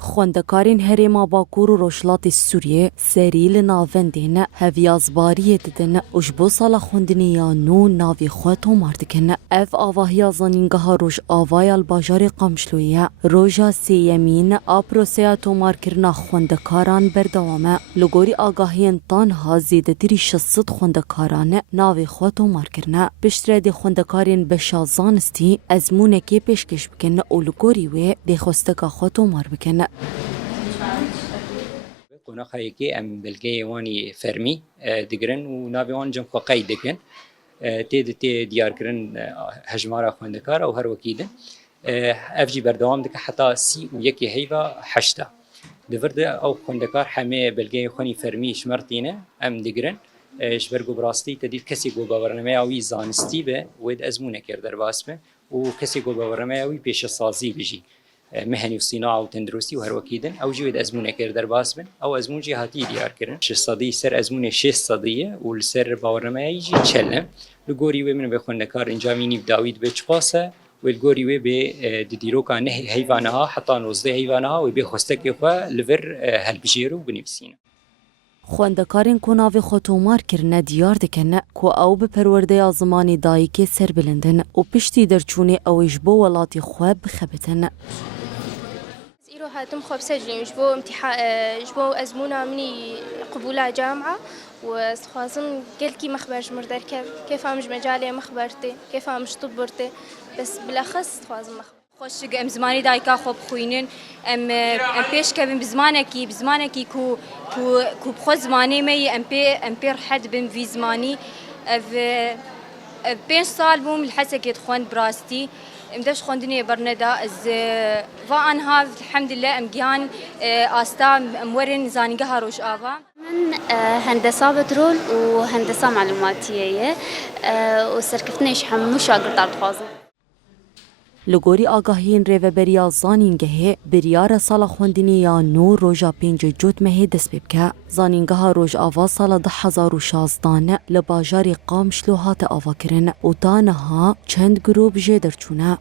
خوندکارین هرما باکور و روشلات سوریه سریل ناوندین هویازباری ددن اجبو سال خوندنی یا نو ناوی خود و مردکن اف آواهی زانینگاه روش آوای الباجار قمشلویه روژا سیمین آپروسیا تومار کرنا خوندکاران بردوامه لگوری آگاهین تانها زیده تری 600 خوندکاران ناوی خود تومار کرنا بشتره خوندکارین بشازانستی ازمونه که پیشکش بکن و لگوری و دخستگاه خود تومار بکن قناخایی که ام بلگه وانی فرمی دگرن و ناویان جم خواهی دکن تید دیار کرن هجمارا خوندکار او هر وکیدن افجی بردوام دکه حتی 31 هیوا 8 دورده او خوندکار همه بلگه خونی فرمی شمرتینه ام دگرن شبرگو براستی تدید کسی گو باورنمه اوی زانستی به ود ازمونه کرده باسمه و کسی گو باورنمه اوی پیش سازی بجی مهنی و صناعة و تندرستی و هر وکیدن او جوید ازمونه کرده باسمن او ازمون جهاتی دیار کردن 6 سر ازمونه 6 و سر باورنمه ایجی چلم لگوری و من بخوندکار انجامینی بداوید به چپاسه و الگوری و به دیروکا نه حیوانها حتی 19 حیوانها و به خستکی خواه لور هلبجیرو بنویسینه خوندکارین کناوی خوتومار کرنه دیار دکنه که او به پرورده آزمانی دایی که سر بلندن و پشتی درچونه او اجبو ولاتی خواب بخبتن إيرو هاتم خواب سجلي جبو امتحان جبو أزمونة مني قبولة جامعة وخازن قلت كي مخبرش مردر كيف مش مجالي مخبرتي كيف مش طبرتي بس بالأخص خازن مخبر خوش ام زمانی دایکا خوب خوینن ام پیش کبیم بزمانکی کو بخو زمانی می ام پیر حد بم في زمانی و 5 سال بوم الحسكت خوند براستي مدش خوندني برندا از وان هاف الحمد لله ام جان استا مورن زانيغا روش افا من هندسة بترول وهندسة معلوماتية وسركفتنيش حموش اقدر تخازن لگوری آگاهین ریوبریا زانینگه بریار سال خوندنی یا نو روژا 5 جوت مه دست ببکه زانینگه روژ آوا سال 2016 لباجاری قامشلو هات آوا کرن و تانها چند گروب جدر چونه